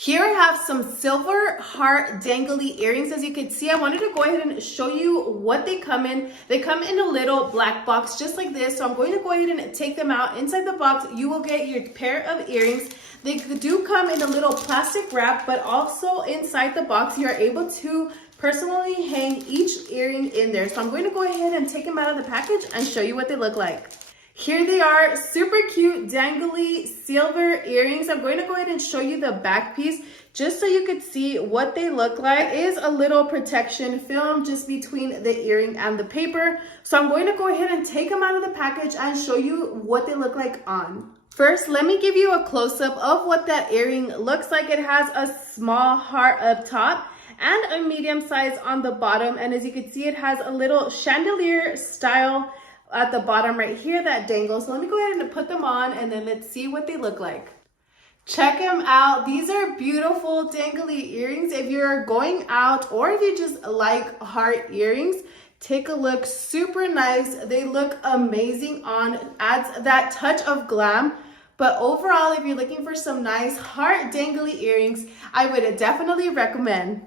Here I have some silver heart dangly earrings. As you can see, I wanted to go ahead and show you what they come in. They come in a little black box just like this. So I'm going to go ahead and take them out. Inside the box, you will get your pair of earrings. They do come in a little plastic wrap, but also inside the box, you're able to personally hang each earring in there. So I'm going to go ahead and take them out of the package and show you what they look like. Here they are, super cute, dangly silver earrings. I'm going to go ahead and show you the back piece just so you could see what they look like. It is a little protection film just between the earring and the paper. So I'm going to go ahead and take them out of the package and show you what they look like on. First, let me give you a close-up of what that earring looks like. It has a small heart up top and a medium size on the bottom. And as you can see, it has a little chandelier style at the bottom right here that dangles. So let me go ahead and put them on and then let's see what they look like. Check them out. These are beautiful dangly earrings. If you're going out or if you just like heart earrings, take a look. Super nice. They look amazing on. Adds that touch of glam. But overall, if you're looking for some nice heart dangly earrings, I would definitely recommend.